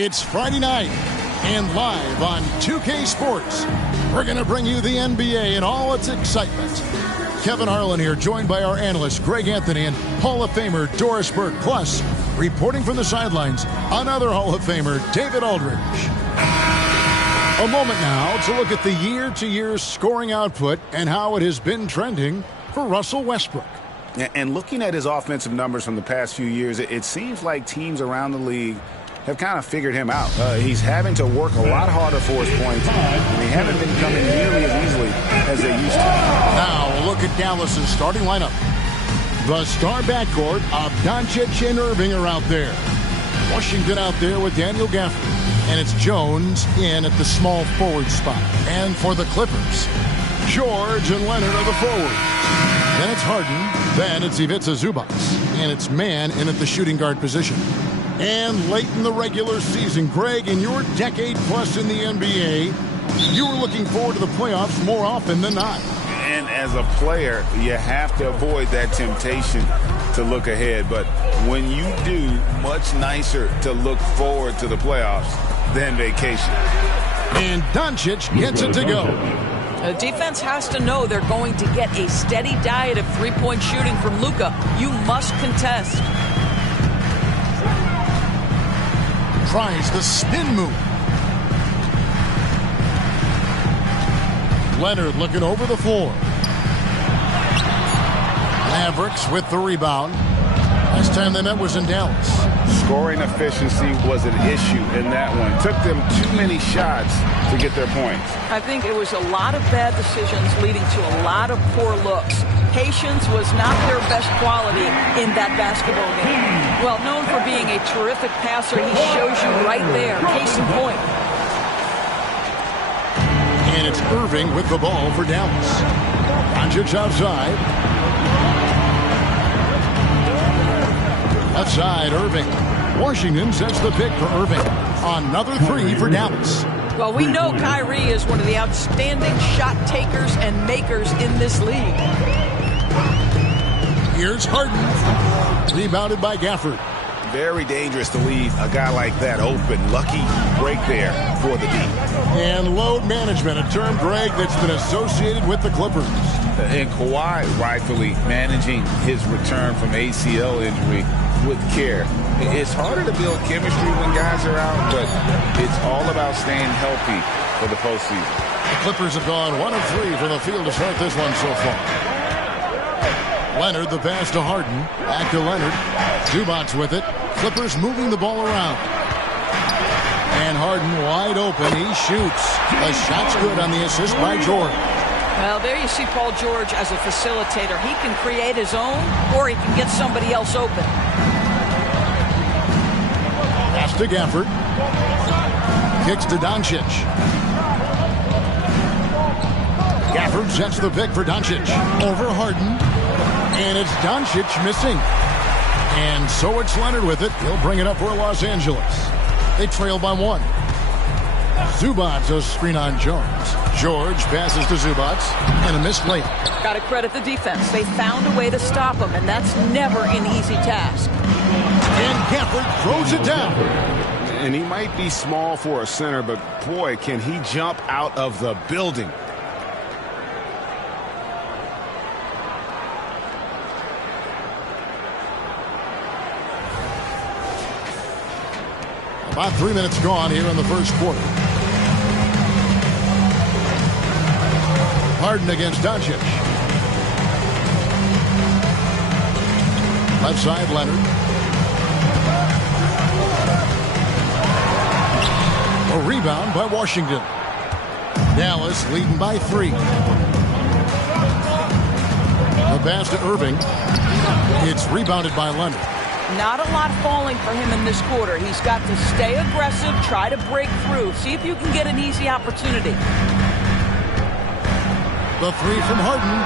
It's Friday night, and live on 2K Sports, we're going to bring you the NBA and all its excitement. Kevin Harlan here, joined by our analysts Greg Anthony and Hall of Famer Doris Burke. Plus, reporting from the sidelines, another Hall of Famer, David Aldridge. A moment now to look at the year-to-year scoring output and how it has been trending for Russell Westbrook. And looking at his offensive numbers from the past few years, it seems like teams around the league have kind of figured him out. He's having to work a lot harder for his points, and they haven't been coming nearly as easily as they used to. Now, a look at Dallas's starting lineup. The star backcourt of Doncic and Irving are out there. Washington out there with Daniel Gafford. And it's Jones in at the small forward spot. And for the Clippers, George and Leonard are the forwards. Then it's Harden. Then it's Ivica Zubac. And it's Mann in at the shooting guard position. And late in the regular season, Greg, in your decade plus in the NBA, you were looking forward to the playoffs more often than not. And as a player, you have to avoid that temptation to look ahead. But when you do, much nicer to look forward to the playoffs than vacation. And Doncic gets it to go. The defense has to know they're going to get a steady diet of three-point shooting from Luka. You must contest. Tries the spin move. Leonard looking over the floor. Mavericks with the rebound. Last time they met was in Dallas. Scoring efficiency was an issue in that one. Took them too many shots to get their points. I think it was a lot of bad decisions leading to a lot of poor looks. Patience was not their best quality in that basketball game. Well, known for being a terrific passer, he shows you right there. Case in point. And it's Irving with the ball for Dallas. Doncic outside. Outside, Irving. Washington sets the pick for Irving. Another three for Dallas. Well, we know Kyrie is one of the outstanding shot takers and makers in this league. Here's Harden. Rebounded by Gafford. Very dangerous to leave a guy like that open. Lucky break there for the D. And load management, a term, Greg, that's been associated with the Clippers. And Kawhi rightfully managing his return from ACL injury with care. It's harder to build chemistry when guys are out, but it's all about staying healthy for the postseason. The Clippers have gone 1 of 3 from the field to start this one so far. Leonard, the pass to Harden. Back to Leonard. Zubac with it. Clippers moving the ball around. And Harden wide open. He shoots. The shot's good on the assist by George. Well, there you see Paul George as a facilitator. He can create his own, or he can get somebody else open. Pass to Gafford. Kicks to Doncic. Gafford sets the pick for Doncic. Over Harden. And it's Doncic missing. And so it's Leonard with it. He'll bring it up for Los Angeles. They trail by 1. Zubac, a screen on Jones. George passes to Zubac. And a missed layup. Got to credit the defense. They found a way to stop him, and that's never an easy task. And Gafford throws it down. And he might be small for a center, but boy, can he jump out of the building. About 3 minutes gone here in the first quarter. Harden against Doncic. Left side, Leonard. A rebound by Washington. Dallas leading by 3. The pass to Irving. It's rebounded by Leonard. Not a lot falling for him in this quarter. He's got to stay aggressive, try to break through. See if you can get an easy opportunity. The three from Harden.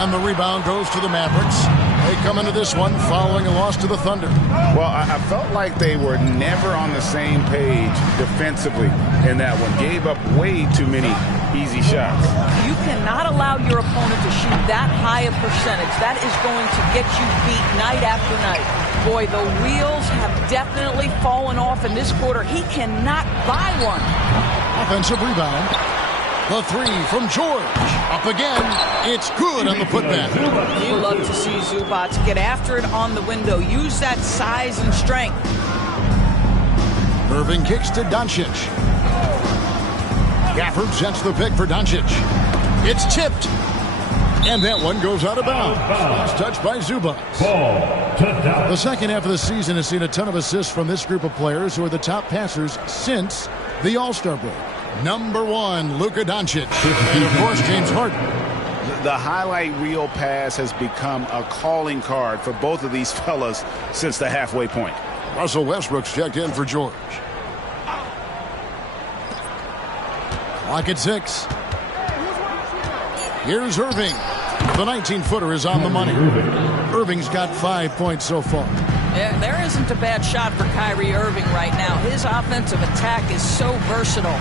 And the rebound goes to the Mavericks. They come into this one following a loss to the Thunder. Well, I felt like they were never on the same page defensively in that one. Gave up way too many easy shots. You cannot allow your opponent to shoot that high a percentage. That is going to get you beat night after night. Boy, the wheels have definitely fallen off in this quarter. He cannot buy one. Offensive rebound. The three from George. Up again. It's good on the putback. You love to see Zubac get after it on the window. Use that size and strength. Irving kicks to Doncic. Gafford sets the pick for Doncic. It's tipped. And that one goes out of bounds. It's touched by Zubac. The second half of the season has seen a ton of assists from this group of players who are the top passers since the All-Star break. Number one, Luka Doncic. And, of course, James Harden. The highlight reel pass has become a calling card for both of these fellas since the halfway point. Russell Westbrook's checked in for George. Clock at 6. Here's Irving. The 19-footer is on the money. Irving's got 5 points so far. Yeah, there isn't a bad shot for Kyrie Irving right now. His offensive attack is so versatile.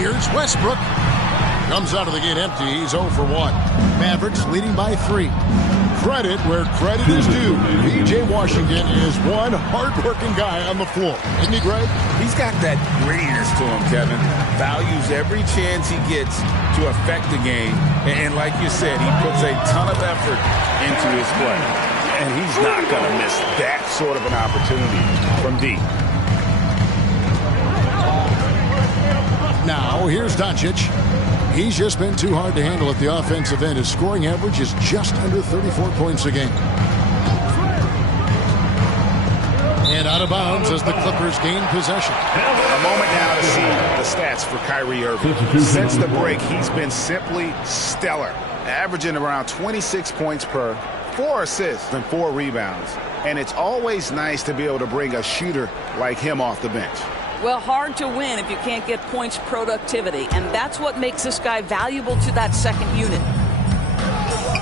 Here's Westbrook. Comes out of the gate empty. He's 0 for 1. Mavericks leading by 3. Credit where credit is due. P.J. Washington is one hard-working guy on the floor. Isn't he, Greg? He's got that grittiness to him, Kevin. Values every chance he gets to affect the game. And like you said, he puts a ton of effort into his play. And he's not going to miss that sort of an opportunity from deep. Now, here's Doncic. He's just been too hard to handle at the offensive end. His scoring average is just under 34 points a game. And out of bounds as the Clippers gain possession. A moment now to see the stats for Kyrie Irving. Since the break, he's been simply stellar, averaging around 26 points per, 4 assists and 4 rebounds. And it's always nice to be able to bring a shooter like him off the bench. Well, hard to win if you can't get points productivity, and that's what makes this guy valuable to that second unit.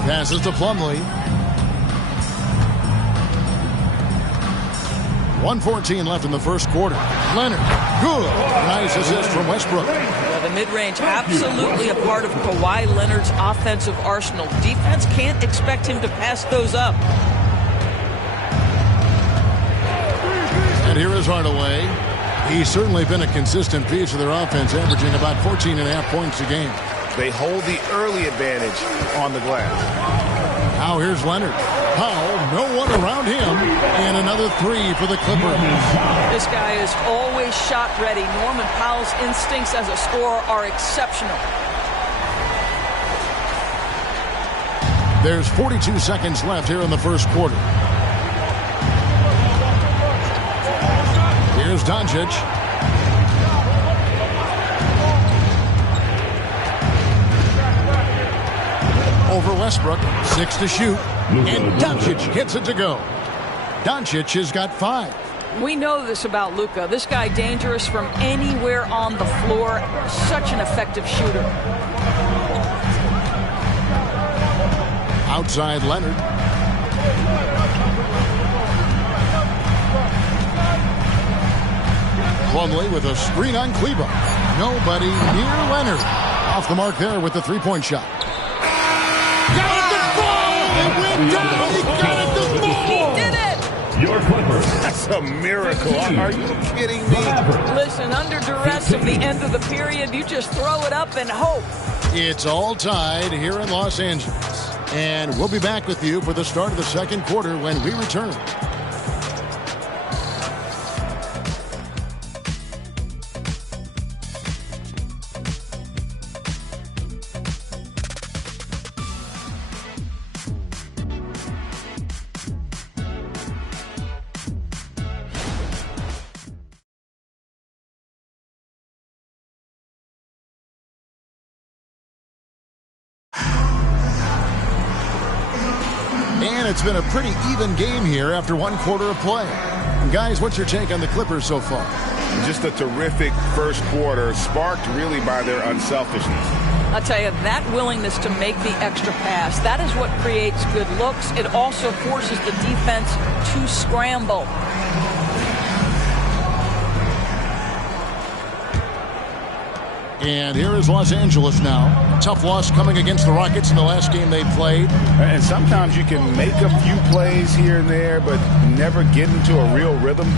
Passes to Plumlee. 1:14 left in the first quarter. Leonard, good. Nice assist from Westbrook. Yeah, the mid-range absolutely a part of Kawhi Leonard's offensive arsenal. Defense can't expect him to pass those up. And here is Hardaway. He's certainly been a consistent piece of their offense, averaging about 14.5 points a game. They hold the early advantage on the glass. Now here's Leonard. Powell, no one around him, and another 3 for the Clippers. This guy is always shot ready. Norman Powell's instincts as a scorer are exceptional. There's 42 seconds left here in the first quarter. Here's Doncic. Over Westbrook, 6 to shoot, and Doncic gets it to go. Doncic has got 5. We know this about Luka. This guy dangerous from anywhere on the floor. Such an effective shooter. Outside Leonard. Plumlee with a screen on Kleber. Nobody near Leonard. Off the mark there with the three-point shot. Got it to fall! It went down! He got it to fall! He did it! Your Clippers. That's a miracle. Are you kidding me? Listen, under duress of the end of the period, you just throw it up and hope. It's all tied here in Los Angeles. And we'll be back with you for the start of the second quarter when we return. And it's been a pretty even game here after one quarter of play. And guys, what's your take on the Clippers so far? Just a terrific first quarter, sparked really by their unselfishness. I'll tell you, that willingness to make the extra pass, that is what creates good looks. It also forces the defense to scramble. And here is Los Angeles now. Tough loss coming against the Rockets in the last game they played. And sometimes you can make a few plays here and there, but never get into a real rhythm.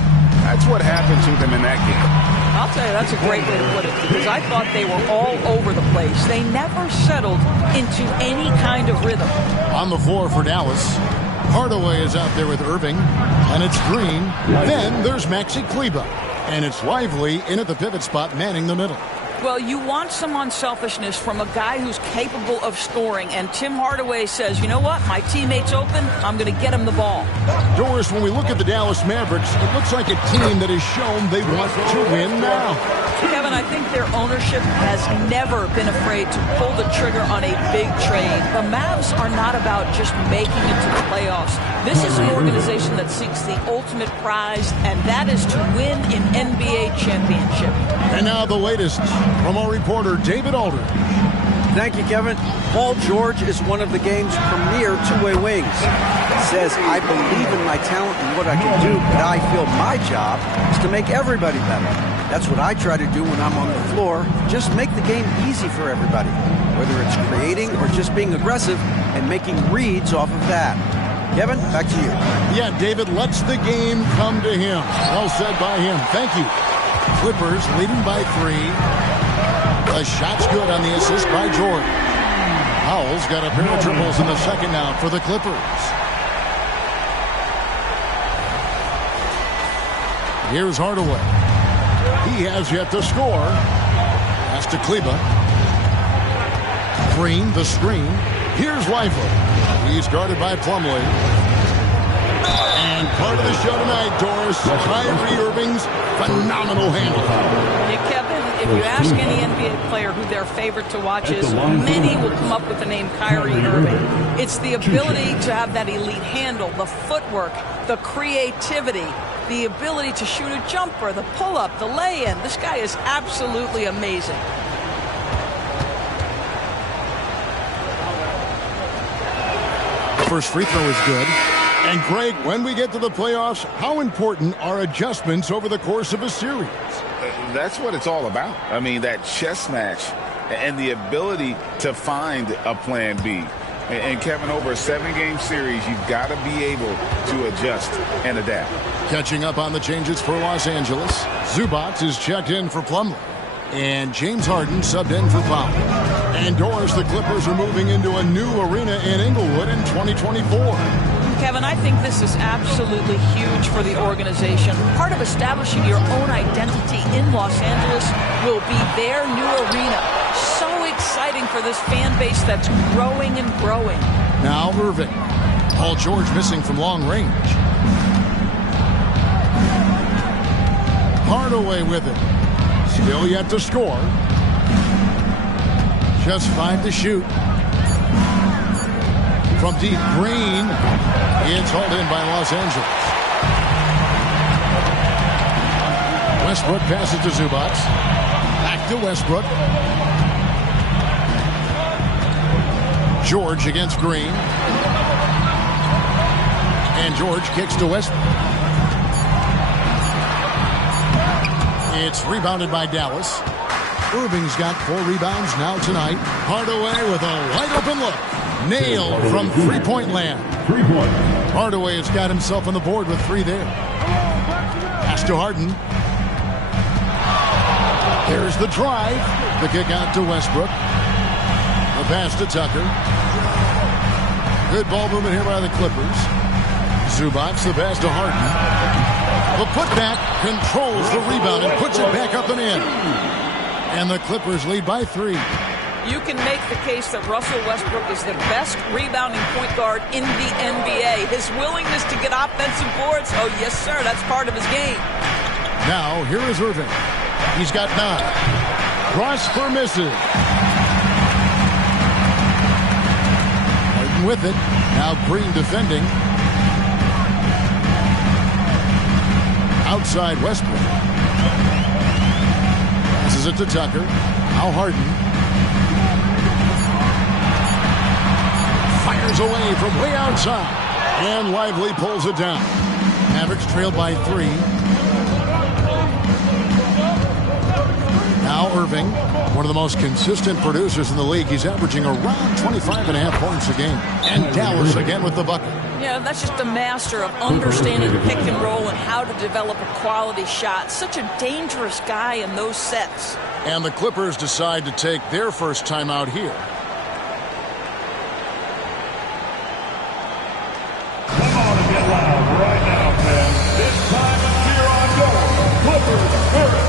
That's what happened to them in that game. I'll tell you, that's a great way to put it, because I thought they were all over the place. They never settled into any kind of rhythm. On the floor for Dallas, Hardaway is out there with Irving, and it's Green. Then there's Maxi Kleber, and it's Lively in at the pivot spot, manning the middle. Well, you want some unselfishness from a guy who's capable of scoring, and Tim Hardaway says, you know what, my teammate's open, I'm going to get him the ball. Doris, when we look at the Dallas Mavericks, it looks like a team that has shown they want to win now. Kevin, I think their ownership has never been afraid to pull the trigger on a big trade. The Mavs are not about just making it to the playoffs. This is an organization that seeks the ultimate prize, and that is to win an NBA championship. And now the latest from our reporter, David Aldridge. Thank you, Kevin. Paul George is one of the game's premier two-way wings. He says, I believe in my talent and what I can do, but I feel my job is to make everybody better. That's what I try to do when I'm on the floor. Just make the game easy for everybody, whether it's creating or just being aggressive and making reads off of that. Kevin, back to you. Yeah, David lets the game come to him. Well said by him. Thank you. Clippers leading by 3. The shot's good on the assist by George. Howell's got a pair of triples in the second now for the Clippers. Here's Hardaway. He has yet to score. Pass to Kleber. Green, the screen. Here's Lively. He's guarded by Plumlee. And part of the show tonight, Doris, Kyrie Irving's phenomenal handle. Yeah, Kevin, if you ask any NBA player who their favorite to watch is, many will come up with the name Kyrie Irving. It's the ability to have that elite handle, the footwork, the creativity, the ability to shoot a jumper, the pull-up, the lay-in. This guy is absolutely amazing. First free throw is good. And Greg, when we get to the playoffs, how important are adjustments over the course of a series? That's what it's all about. I mean, that chess match and the ability to find a plan B. And Kevin, over a 7-game series, you've got to be able to adjust and adapt. Catching up on the changes for Los Angeles, Zubac is checked in for Plumlee. And James Harden subbed in for Powell. And Doris, the Clippers are moving into a new arena in Inglewood in 2024. Kevin, I think this is absolutely huge for the organization. Part of establishing your own identity in Los Angeles will be their new arena. So exciting for this fan base that's growing and growing. Now Irving. Paul George missing from long range. Hardaway with it. Still yet to score. Just 5 to shoot. From deep, Green. It's hauled in by Los Angeles. Westbrook passes to Zubac. Back to Westbrook. George against Green. And George kicks to Westbrook. It's rebounded by Dallas. Irving's got 4 rebounds now tonight. Hardaway with a wide open look. Nailed from three-point land. Hardaway has got himself on the board with 3 there. Pass to Harden. Here's the drive. The kick out to Westbrook. The pass to Tucker. Good ball movement here by the Clippers. Zubac, the pass to Harden. The putback controls the rebound and puts it back up and in. And the Clippers lead by 3. You can make the case that Russell Westbrook is the best rebounding point guard in the NBA. His willingness to get offensive boards, oh yes sir, that's part of his game. Now, here is Irving. He's got 9. Prosper misses. Harden with it. Now Green defending. Outside Westbrook. Passes it to Tucker. Now Harden. Fires away from way outside. And Lively pulls it down. Mavericks trail by 3. Now Irving, one of the most consistent producers in the league. He's averaging around 25.5 points a game. And Dallas again with the bucket. Yeah, that's just a master of understanding pick and roll and how to develop a quality shot. Such a dangerous guy in those sets. And the Clippers decide to take their first timeout here. Come on and get loud right now, fans. This time of year on goal. Clippers first.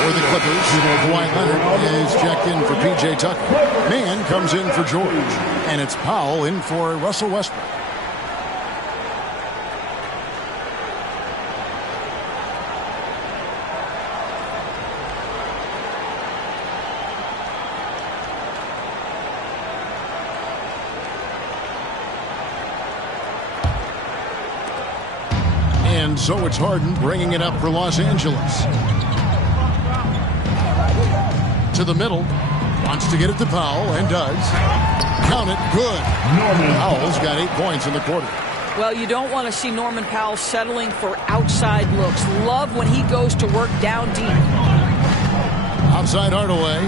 For the Clippers, Kawhi Leonard is checked in for P.J. Tucker. Mann comes in for George. And it's Powell in for Russell Westbrook. And so it's Harden bringing it up for Los Angeles. To the middle. Wants to get it to Powell and does. Count it. Good. Powell's got 8 points in the quarter. Well, you don't want to see Norman Powell settling for outside looks. Love when he goes to work down deep. Outside Hardaway.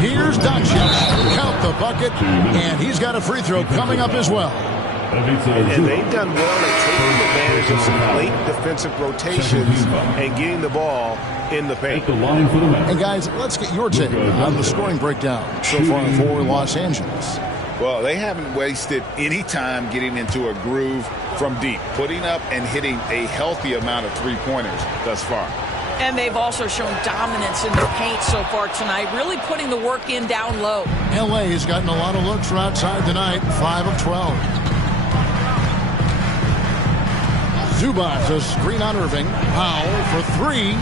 Here's Doncic. Count the bucket. And he's got a free throw coming up as well. And they've done well at taking advantage of some late defensive rotations and getting the ball in the paint. And guys, let's get your take on the scoring breakdown so far for Los Angeles. Well, they haven't wasted any time getting into a groove from deep, putting up and hitting a healthy amount of three-pointers thus far. And they've also shown dominance in the paint so far tonight, really putting the work in down low. L.A. has gotten a lot of looks from outside tonight, 5 of 12. Zubac, a screen on Irving. Powell for 3.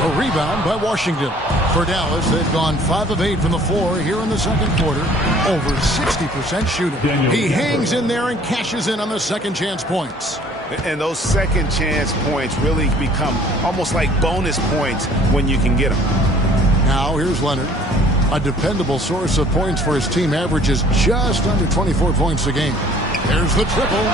A rebound by Washington. For Dallas, they've gone 5 of 8 from the floor here in the second quarter. Over 60% shooting. He hangs in there and cashes in on the second chance points. And those second chance points really become almost like bonus points when you can get them. Now here's Leonard. A dependable source of points for his team, averages just under 24 points a game. There's the triple.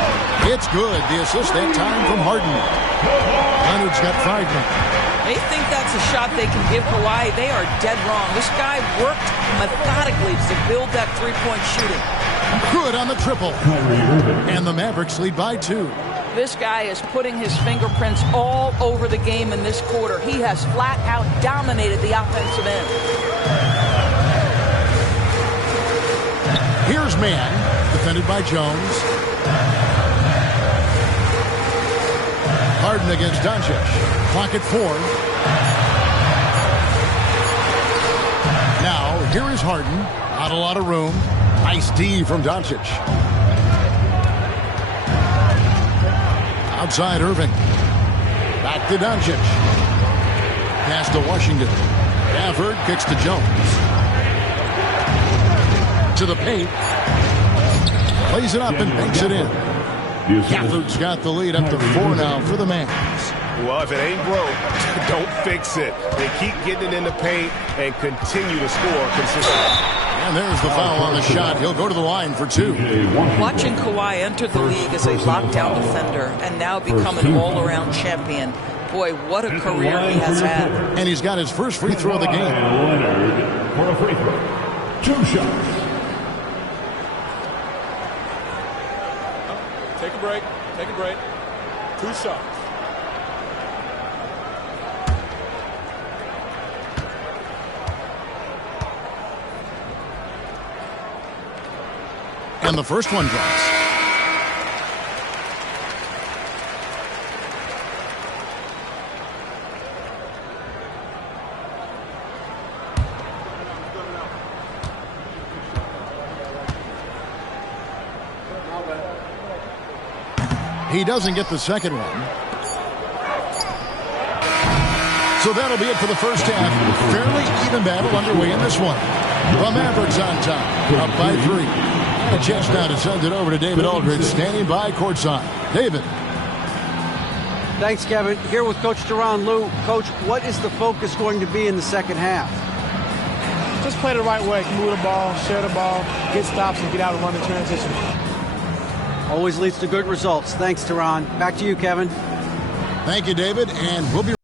It's good. The assist that time from Harden. Leonard's got 5 now. They think that's a shot they can give Kawhi. They are dead wrong. This guy worked methodically to build that three-point shooting. Good on the triple. And the Mavericks lead by 2. This guy is putting his fingerprints all over the game in this quarter. He has flat out dominated the offensive end. Here's Mann, defended by Jones. Harden against Doncic. Clock at 4. Now, here is Harden. Not a lot of room. Nice D from Doncic. Outside Irving. Back to Doncic. Pass to Washington. Gafford kicks to Jones. To the paint. Plays it up and banks it in. Gafford's got the lead up to 4 now for the Mavs. Well, if it ain't broke, don't fix it. They keep getting it in the paint and continue to score consistently. And there's the foul on the shot. He'll go to the line for 2. Watching Kawhi enter the league as a lockdown defender and now become an all-around champion. Boy, what a career he has had. And he's got his first free throw of the game. For a free throw. 2 shots. a break. Take a break. 2 shots. And the first one drops. He doesn't get the second one. So that'll be it for the first half. Fairly even battle underway in this one. The Mavericks on top, up by 3. A chance now to send it over to David Aldridge, standing by courtside. David. Thanks, Kevin. Here with Coach Duran. Lou, Coach, what is the focus going to be in the second half? Just play the right way. Move the ball, share the ball, get stops, and get out and run the transition. Always leads to good results. Thanks, Duran. Back to you, Kevin. Thank you, David, and we'll be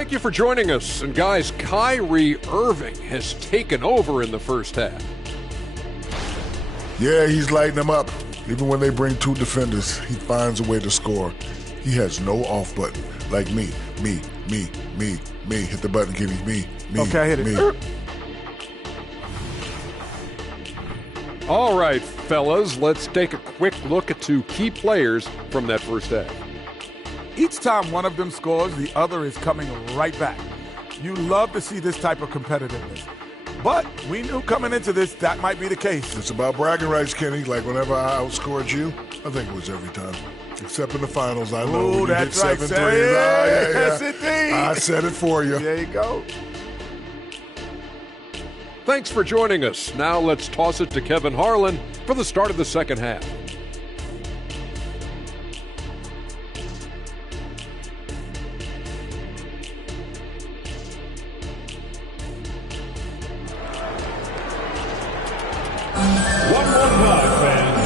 Thank you for joining us. And guys, Kyrie Irving has taken over in the first half. Yeah, he's lighting them up. Even when they bring 2 defenders, he finds a way to score. He has no off button. Like me. Hit the button, Kenny. Me. Okay, hit it. Me. All right, fellas, let's take a quick look at 2 key players from that first half. Each time one of them scores, the other is coming right back. You love to see this type of competitiveness. But we knew coming into this that might be the case. It's about bragging rights, Kenny. Like whenever I outscored you, I think it was every time. Except in the finals, I know. Ooh, when that's you hit right, 7 sir. threes. Yeah. Yes, indeed. I said it for you. There you go. Thanks for joining us. Now let's toss it to Kevin Harlan for the start of the second half.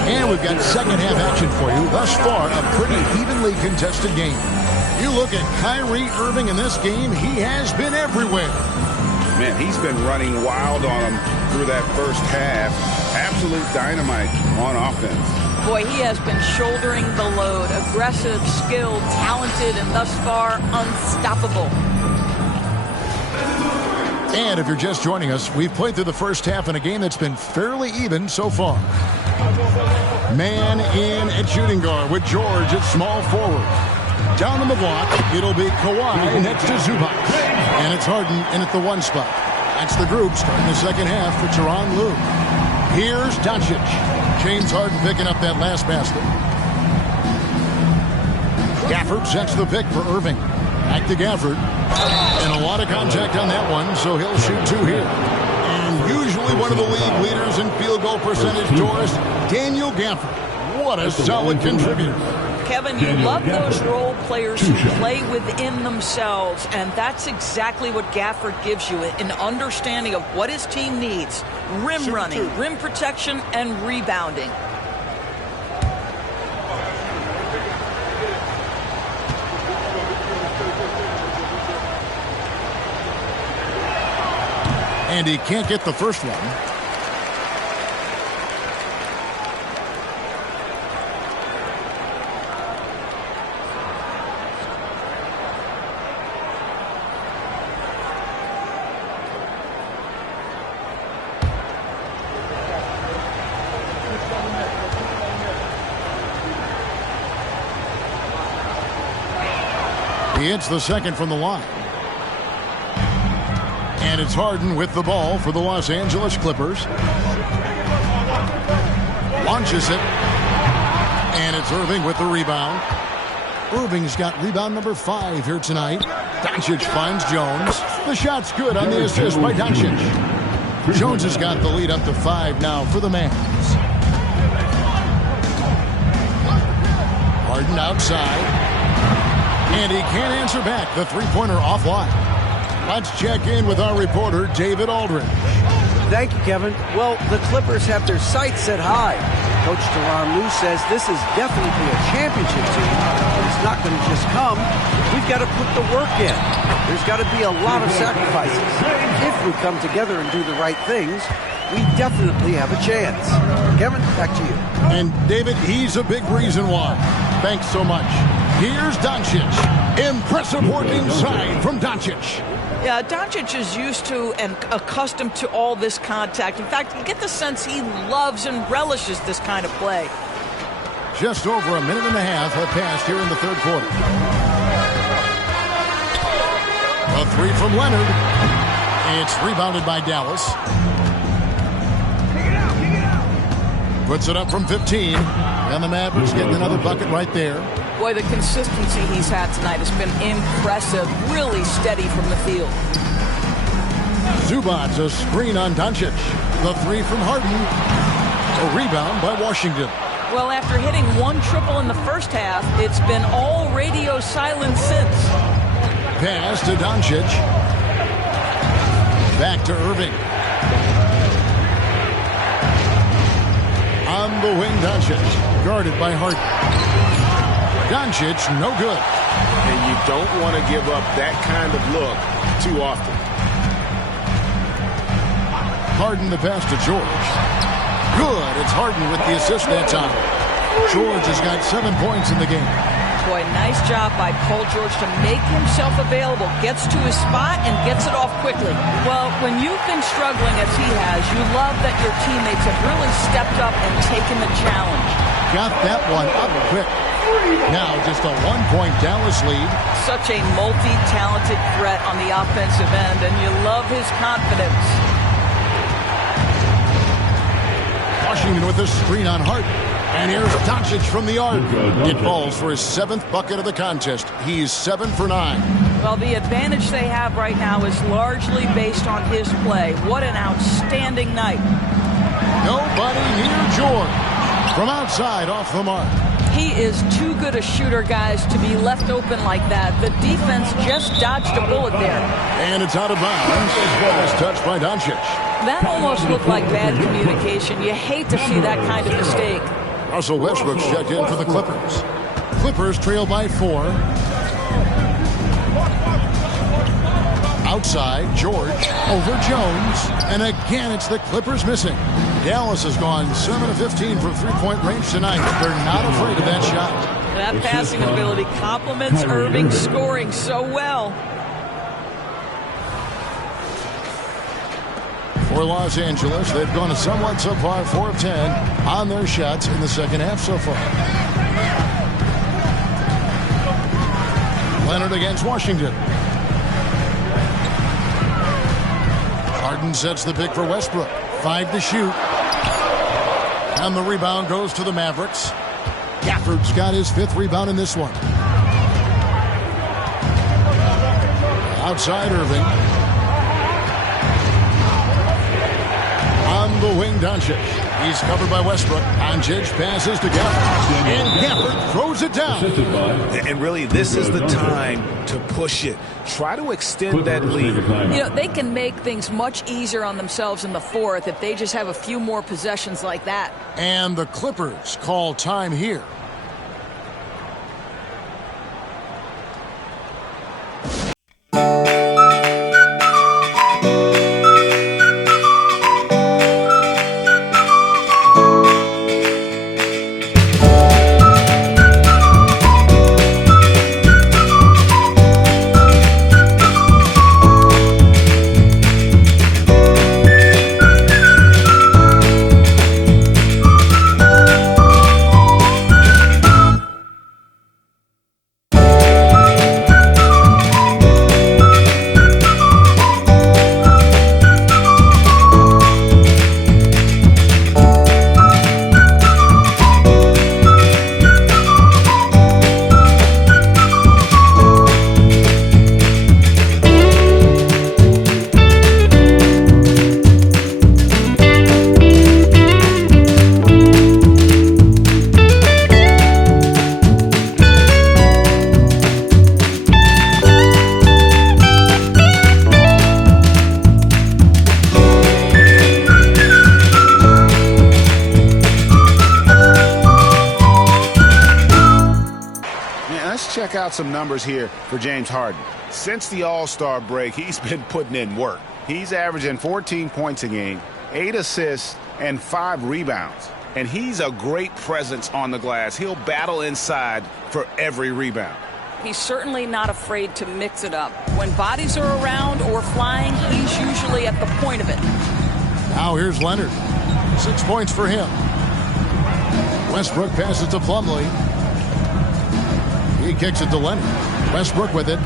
And we've got second half action for you. Thus far, a pretty evenly contested game. You look at Kyrie Irving in this game, he has been everywhere. Man, he's been running wild on him through that first half. Absolute dynamite on offense. Boy, he has been shouldering the load. Aggressive, skilled, talented, and thus far unstoppable. And if you're just joining us, we've played through the first half in a game that's been fairly even so far. Man in at shooting guard with George at small forward. Down on the block, it'll be Kawhi next to Zubac. And it's Harden in at the 1 spot. That's the group starting the second half for Tyronn Lue. Here's Doncic. James Harden picking up that last basket. Gafford sets the pick for Irving. Back to Gafford. And a lot of contact on that one, so he'll shoot 2 here. And And usually one of the league leaders in field goal percentage, Doris, Daniel Gafford. What a solid contributor. Kevin, you love those role players who play within themselves, and that's exactly what Gafford gives you, an understanding of what his team needs. Rim running, rim protection, and rebounding. And he can't get the first one. He hits the second from the line. And it's Harden with the ball for the Los Angeles Clippers. Launches it. And it's Irving with the rebound. Irving's got rebound number 5 here tonight. Doncic finds Jones. The shot's good on the assist by Doncic. Jones has got the lead up to 5 now for the Mavs. Harden outside. And he can't answer back. The three-pointer offline. Let's check in with our reporter, David Aldridge. Thank you, Kevin. Well, the Clippers have their sights set high. Coach Tyronn Lue says this is definitely a championship team, but it's not going to just come. We've got to put the work in. There's got to be a lot of sacrifices. If we come together and do the right things, we definitely have a chance. Kevin, back to you. And David, he's a big reason why. Thanks so much. Here's Doncic. Impressive work inside from Doncic. Yeah, Doncic is used to and accustomed to all this contact. In fact, you get the sense he loves and relishes this kind of play. Just over a minute and a half have passed here in the third quarter. A three from Leonard. It's rebounded by Dallas. Puts it up from 15. And the Mavericks getting another bucket right there. Boy, the consistency he's had tonight has been impressive. Really steady from the field. Zubac's a screen on Doncic. The three from Harden. A rebound by Washington. Well, after hitting one triple in the first half, it's been all radio silence since. Pass to Doncic. Back to Irving. On the wing, Doncic. Guarded by Harden. Doncic, no good. And you don't want to give up that kind of look too often. Harden the pass to George. Good. It's Harden with the assist that time. George has got 7 points in the game. Boy, nice job by Paul George to make himself available. Gets to his spot and gets it off quickly. Well, when you've been struggling as he has, you love that your teammates have really stepped up and taken the challenge. Got that one up quick. Now just a 1-point Dallas lead. Such a multi-talented threat on the offensive end, and you love his confidence. Washington with a screen on Harden. And here's Doncic from the arc. It falls for his 7th bucket of the contest. He's 7 for 9. Well, the advantage they have right now is largely based on his play. What an outstanding night. Nobody near George. From outside, off the mark. He is too good a shooter, guys, to be left open like that. The defense just dodged a bullet there. And it's out of bounds. Last touched by Doncic. That almost looked like bad communication. You hate to see that kind of mistake. Russell Westbrook's checked in for the Clippers. Clippers trail by 4. Outside, George over Jones. And again, it's the Clippers missing. Dallas has gone 7 of 15 from three-point range tonight. They're not afraid of that shot. That passing ability complements Irving's scoring so well. For Los Angeles, they've gone somewhat so far 4 of 10 on their shots in the second half so far. Leonard against Washington. Harden sets the pick for Westbrook. 5 to shoot. And the rebound goes to the Mavericks. Gafford's got his 5th rebound in this one. Outside Irving. the wing, Doncic. He's covered by Westbrook. Doncic passes to Gafford. And Gafford throws it down. And really, this is the time to push it. Try to extend that lead. You know, they can make things much easier on themselves in the fourth if they just have a few more possessions like that. And the Clippers call time here. Check out some numbers here for James Harden. Since the All-Star break, he's been putting in work. He's averaging 14 points a game, 8 assists, and 5 rebounds. And he's a great presence on the glass. He'll battle inside for every rebound. He's certainly not afraid to mix it up. When bodies are around or flying, he's usually at the point of it. Now here's Leonard. 6 points for him. Westbrook passes to Plumlee. He kicks it to Leonard. Westbrook with it. 2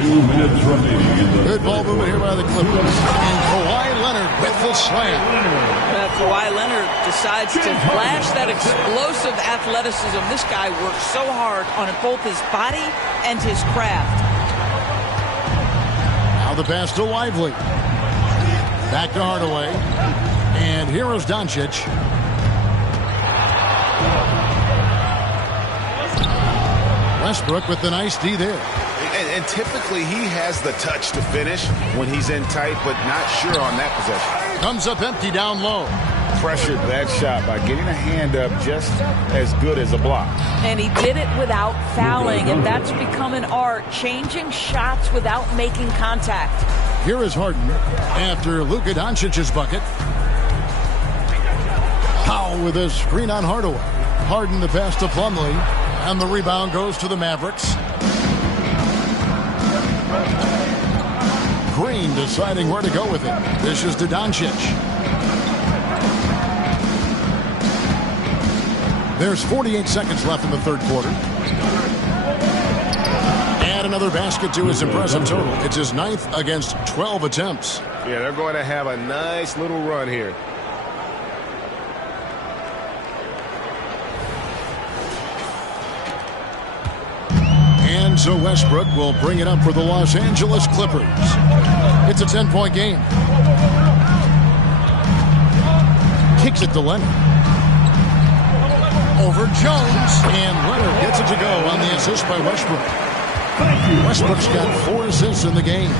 minutes remaining. Good ball movement here by the Clippers. And Kawhi Leonard with the slam. Kawhi Leonard decides to flash that explosive athleticism. This guy works so hard on both his body and his craft. Now the pass to Lively. Back to Hardaway. And here is Doncic. Westbrook with the nice D there. And typically he has the touch to finish when he's in tight, but not sure on that possession. Comes up empty down low. Pressured that shot by getting a hand up just as good as a block. And he did it without fouling, and that's become an art, changing shots without making contact. Here is Harden after Luka Doncic's bucket. Powell with a screen on Hardaway. Harden the pass to Plumlee. And the rebound goes to the Mavericks. Green deciding where to go with it. This is to Doncic. There's 48 seconds left in the third quarter. And another basket to his impressive total. It's his 9th against 12 attempts. Yeah, they're going to have a nice little run here. And so Westbrook will bring it up for the Los Angeles Clippers. It's a 10-point game. Kicks it to Leonard. Over Jones. And Leonard gets it to go on the assist by Westbrook. Westbrook's got 4 assists in the game.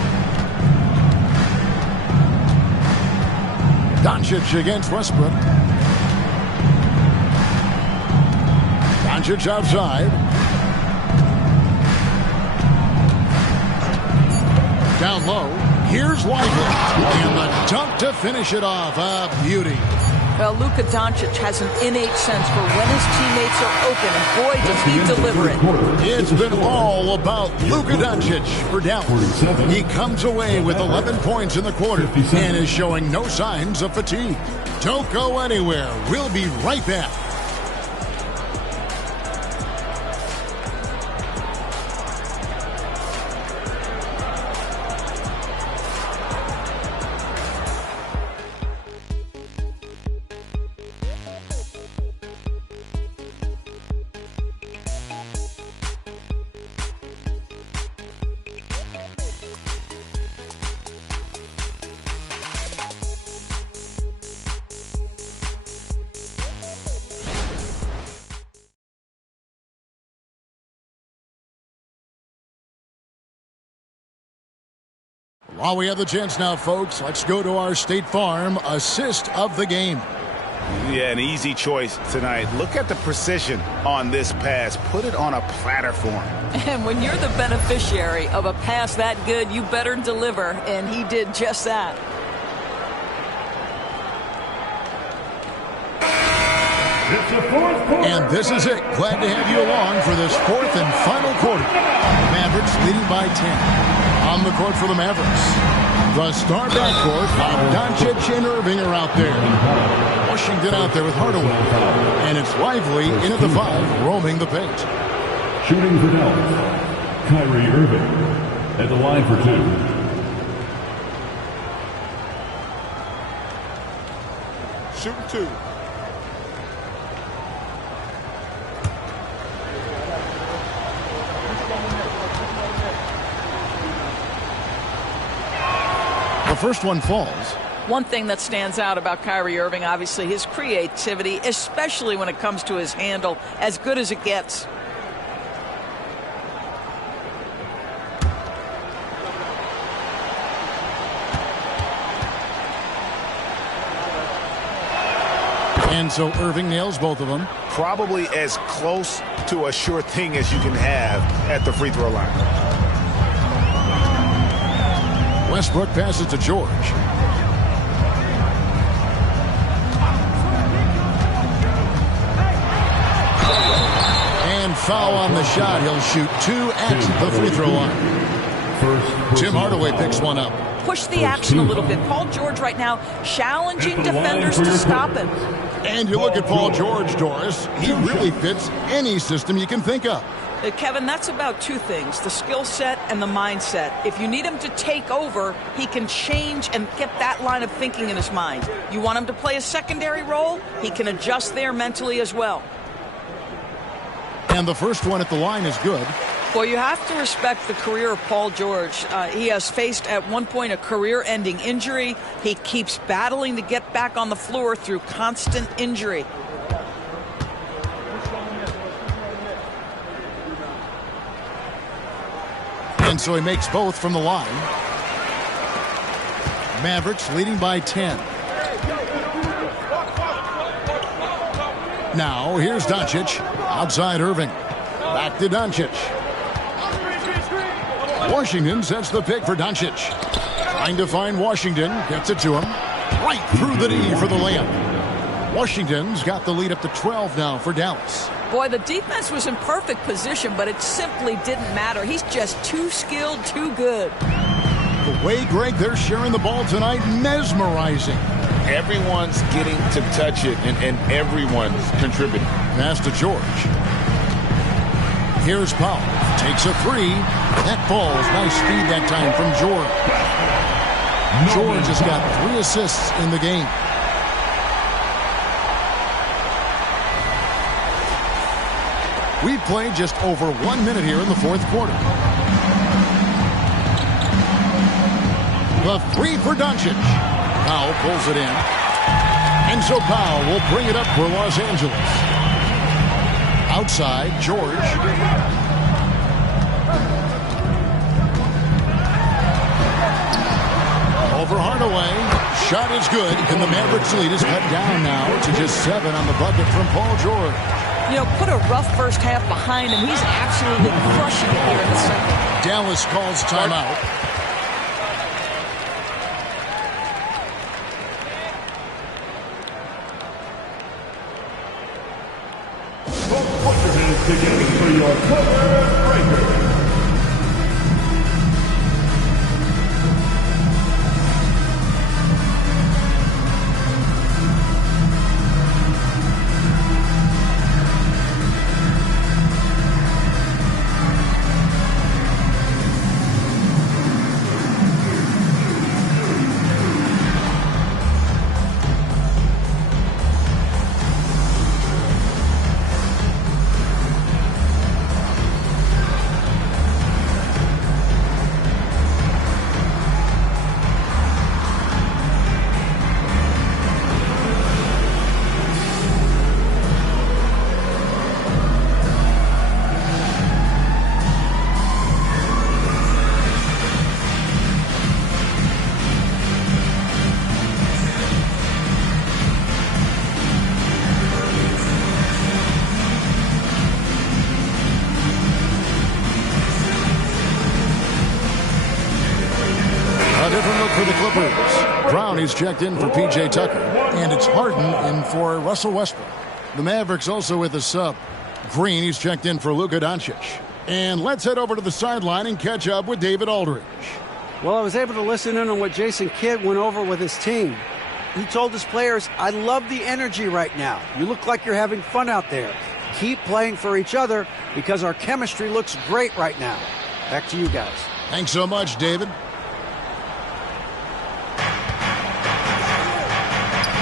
Doncic against Westbrook. Doncic outside. Down low, here's Lively, and the dunk to finish it off. A beauty. Well, Luka Doncic has an innate sense for when his teammates are open, and boy, does he deliver it. It's been all about Luka Doncic for Dallas. He comes away with 11 points in the quarter and is showing no signs of fatigue. Don't go anywhere. We'll be right back. While we have the chance now, folks, let's go to our State Farm assist of the game. Yeah, an easy choice tonight. Look at the precision on this pass. Put it on a platter for him. And when you're the beneficiary of a pass that good, you better deliver, and he did just that. And this is it. Glad to have you along for this fourth and final quarter. Mavericks leading by 10. On the court for the Mavericks, the star backcourt of Doncic and Irving are out there. Washington out there with Hardaway. And it's Lively in at the 5, roaming the paint. Shooting for Dallas, Kyrie Irving at the line for 2. Shooting 2. The first one falls. One thing that stands out about Kyrie Irving, obviously, his creativity, especially when it comes to his handle, as good as it gets. And so Irving nails both of them. Probably as close to a sure thing as you can have at the free throw line. Westbrook passes to George. And foul on the shot. He'll shoot 2 at the free throw line. Tim Hardaway picks one up. Push the action a little bit. Paul George right now challenging defenders to stop him. And you look at Paul George, Doris. He really fits any system you can think of. Kevin, that's about two things, the skill set and the mindset. If you need him to take over, he can change and get that line of thinking in his mind. You want him to play a secondary role, he can adjust there mentally as well. And the first one at the line is good. Well, you have to respect the career of Paul George. He has faced at one point a career-ending injury. He keeps battling to get back on the floor through constant injury. And so he makes both from the line. Mavericks leading by 10. Now here's Doncic. Outside Irving. Back to Doncic. Washington sets the pick for Doncic. Trying to find Washington. Gets it to him. Right through the knee for the layup. Washington's got the lead up to 12 now for Dallas. Boy, the defense was in perfect position, but it simply didn't matter. He's just too skilled, too good. The way, Greg, they're sharing the ball tonight, mesmerizing. Everyone's getting to touch it, and everyone's contributing. Pass to George. Here's Powell. Takes a 3. That falls. Nice speed that time from George. George has got 3 assists in the game. We've played just over 1 minute here in the fourth quarter. The 3 for Doncic. Powell pulls it in. And so Powell will bring it up for Los Angeles. Outside, George. Over Hardaway. Shot is good, and the Mavericks lead is cut down now to just 7 on the bucket from Paul George. You know, put a rough first half behind him. He's absolutely crushing it here in the second. Dallas calls timeout. Put your hands together for your cover breaker. Clippers. Brown is checked in for P.J. Tucker. And it's Harden in for Russell Westbrook. The Mavericks also with a sub. Green, he's checked in for Luka Doncic. And let's head over to the sideline and catch up with David Aldridge. Well, I was able to listen in on what Jason Kidd went over with his team. He told his players, I love the energy right now. You look like you're having fun out there. Keep playing for each other because our chemistry looks great right now. Back to you guys. Thanks so much, David.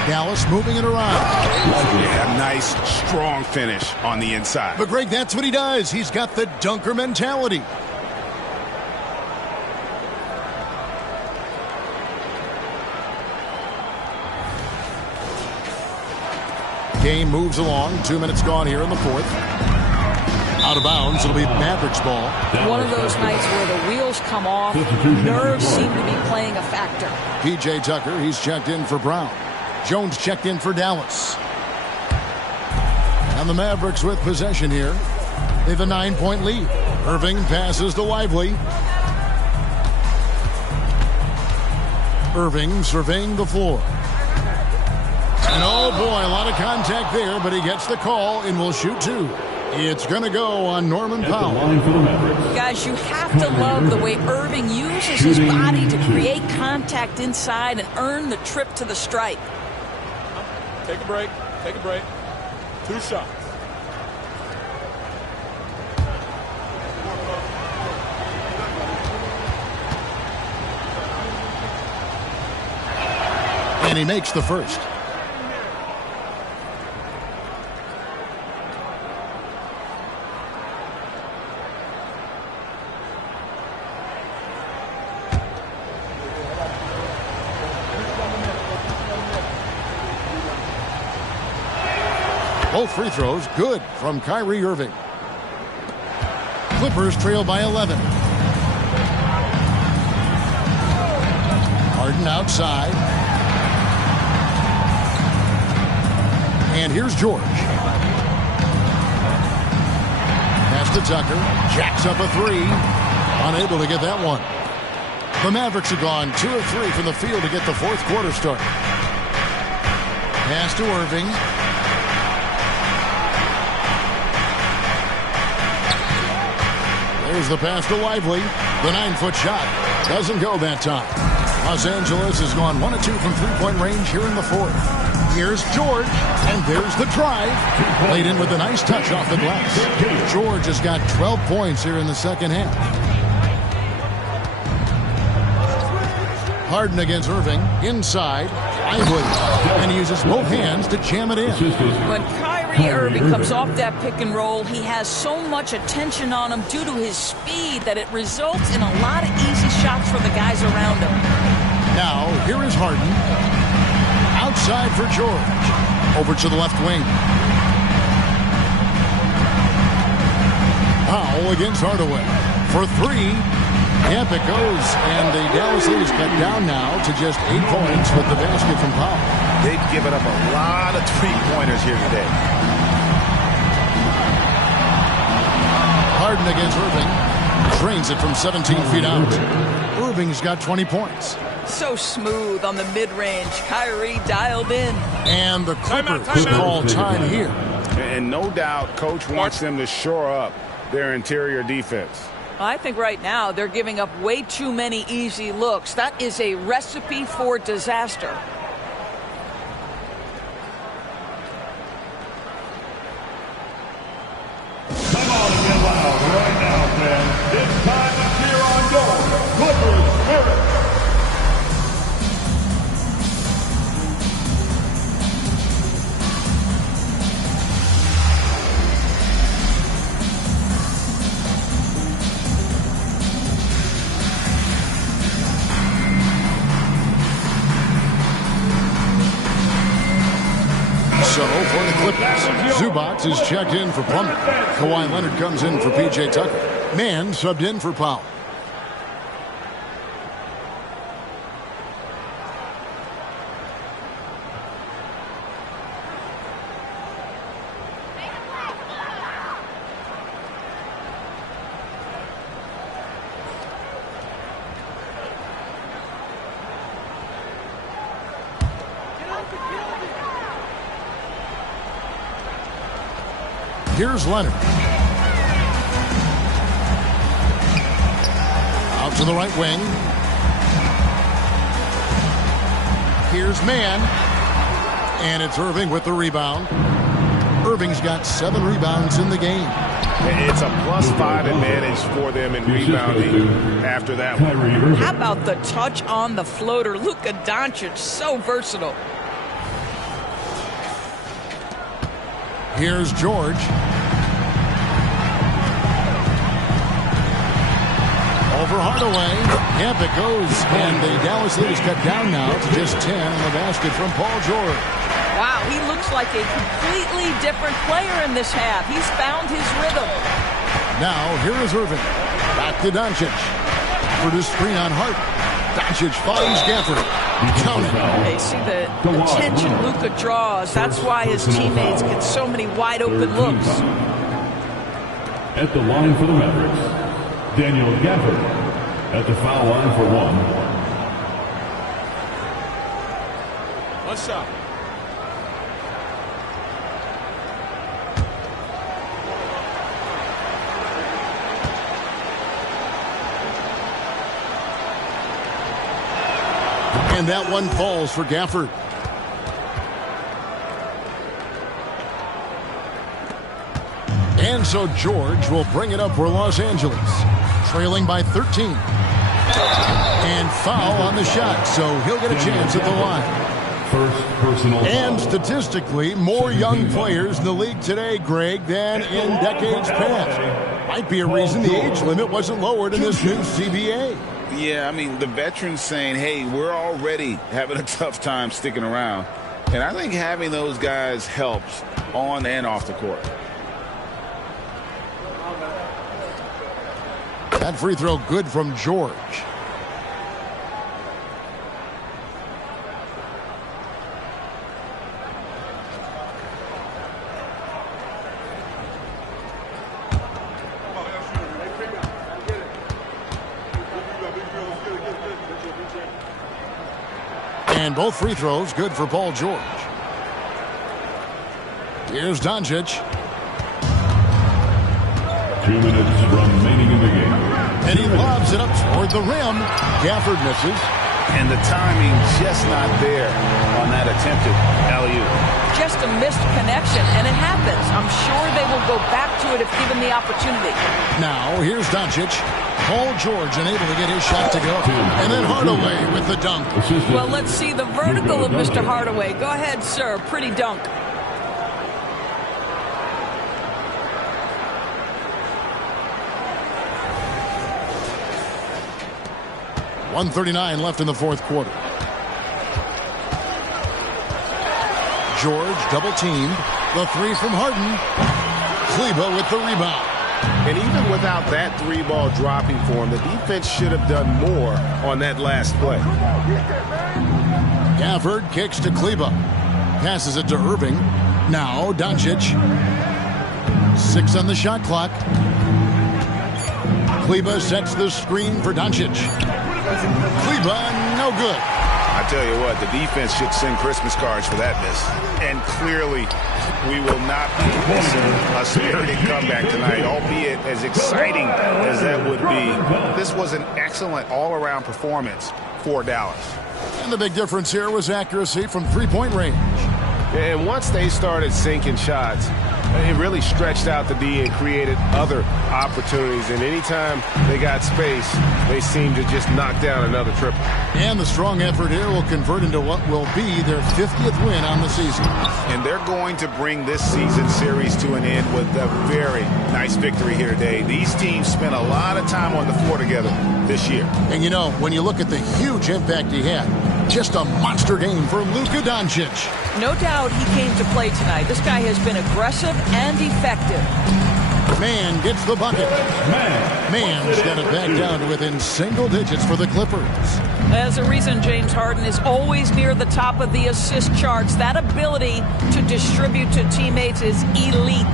Dallas moving it around. Yeah, nice, strong finish on the inside. But Greg, that's what he does. He's got the dunker mentality. Game moves along. 2 minutes gone here in the fourth. Out of bounds. It'll be Mavericks ball. One of those nights where the wheels come off. Nerves seem to be playing a factor. P.J. Tucker, he's checked in for Brown. Jones checked in for Dallas. And the Mavericks with possession here. They have a 9-point lead. Irving passes to Lively. Irving surveying the floor. And oh boy, a lot of contact there, but he gets the call and will shoot two. It's going to go on Norman Powell. Guys, you have to love the way Irving uses his body to create contact inside and earn the trip to the stripe. Take a break. Take a break. 2 shots. And he makes the first. Both free throws good from Kyrie Irving. Clippers trail by 11. Harden outside. And here's George. Pass to Tucker. Jacks up a three. Unable to get that one. The Mavericks have gone 2 of 3 from the field to get the fourth quarter started. Pass to Irving. There's the pass to Lively. The 9-foot shot doesn't go that time. Los Angeles has gone 1 of 2 from three-point range here in the fourth. Here's George, and there's the drive. Laid in with a nice touch off the glass. George has got 12 points here in the second half. Harden against Irving. Inside. Lively. And he uses both hands to jam it in. When Kyrie Irving comes off that pick and roll, he has so much attention on him due to his speed that it results in a lot of easy shots for the guys around him. Now, here is Harden. Outside for George. Over to the left wing. Powell against Hardaway. For 3. Yep, it goes. And the Dallas lead is cut down now to just 8 points with the basket from Powell. They've given up a lot of three-pointers here today. Harden against Irving. Drains it from 17 feet out. Irving's got 20 points. So smooth on the mid-range. Kyrie dialed in. And the Clippers call time here. And no doubt, Coach wants them to shore up their interior defense. I think right now they're giving up way too many easy looks. That is a recipe for disaster. Come on and get loud right now, fans. It's time to cheer on goal. Clippers, Mavericks. So for the Clippers, Zubac is checked in for Plumlee. Kawhi Leonard comes in for P.J. Tucker. Mann subbed in for Powell. Here's Leonard. Out to the right wing. Here's Mann. And it's Irving with the rebound. Irving's got 7 rebounds in the game. It's a +5 advantage for them in rebounding after that one. How about the touch on the floater? Luka Doncic, so versatile. Here's George. Over Hardaway. Yep, it goes. And the Dallas lead is cut down now to just 10 on the basket from Paul George. Wow, he looks like a completely different player in this half. He's found his rhythm. Now, here is Irving. Back to Doncic. For the screen on Hart. Doncic finds Gafford. Count it. They see the attention Luka draws. That's why his teammates get so many wide-open looks. At the line for the Mavericks, Daniel Gafford. At the foul line for 1. One shot. And that one falls for Gafford. And so George will bring it up for Los Angeles. Trailing by 13. And foul on the shot, so he'll get a chance at the line. First personal and statistically, more young players in the league today, Greg, than in decades past. Might be a reason the age limit wasn't lowered in this new CBA. Yeah, I mean, the veterans saying, hey, we're already having a tough time sticking around. And I think having those guys helps on and off the court. That free throw good from George. And both free throws good for Paul George. Here's Doncic. 2 minutes remaining in the game. And he lobs it up toward the rim. Gafford misses. And the timing just not there on that attempted alley-oop. Just a missed connection, and it happens. I'm sure they will go back to it if given the opportunity. Now, here's Doncic. Paul George unable to get his shot to go. And then Hardaway with the dunk. Well, let's see the vertical of Mr. Hardaway. Go ahead, sir. Pretty dunk. .139 left in the fourth quarter. George double-teamed. The three from Harden. Kleber with the rebound. And even without that 3-ball dropping for him, the defense should have done more on that last play. Gafford kicks to Kleber. Passes it to Irving. Now Doncic. 6 on the shot clock. Kleber sets the screen for Doncic. Kleber, no good. I tell you what, the defense should send Christmas cards for that miss. And clearly, we will not be missing a spirited comeback tonight, albeit as exciting as that would be. This was an excellent all-around performance for Dallas. And the big difference here was accuracy from three-point range. And once they started sinking shots, it really stretched out the D and created other opportunities. And anytime they got space, they seemed to just knock down another triple. And the strong effort here will convert into what will be their 50th win on the season. And they're going to bring this season series to an end with a very nice victory here today. These teams spent a lot of time on the floor together this year. And you know, when you look at the huge impact he had, just a monster game for Luka Doncic. No doubt he came to play tonight. This guy has been aggressive and effective. Mann gets the bucket. Mann's got it back down to within single digits for the Clippers. There's a reason James Harden is always near the top of the assist charts. That ability to distribute to teammates is elite.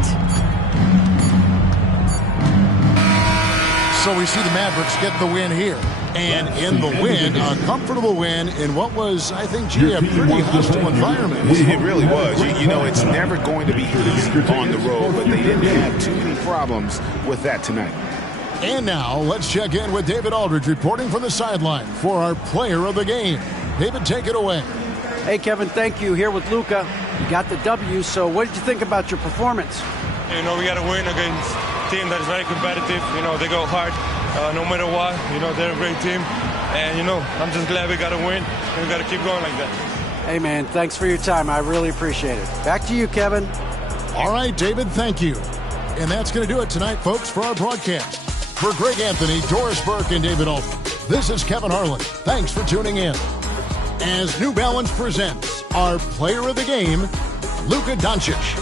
So we see the Mavericks get the win here. And in the win, a comfortable win in what was, I think, a pretty hostile environment. It really was. You know, it's never going to be easy on the road, but they didn't have too many problems with that tonight. And now, let's check in with David Aldridge reporting from the sideline for our player of the game. David, take it away. Hey, Kevin, thank you. Here with Luka. You got the W, so what did you think about your performance? You know, we got to win against a team that is very competitive. You know, they go hard no matter what. You know, they're a great team. And, you know, I'm just glad we got to win, and we got to keep going like that. Hey, man, thanks for your time. I really appreciate it. Back to you, Kevin. All right, David, thank you. And that's going to do it tonight, folks, for our broadcast. For Greg Anthony, Doris Burke, and David Aldridge, this is Kevin Harlan. Thanks for tuning in. As New Balance presents our player of the game, Luka Doncic.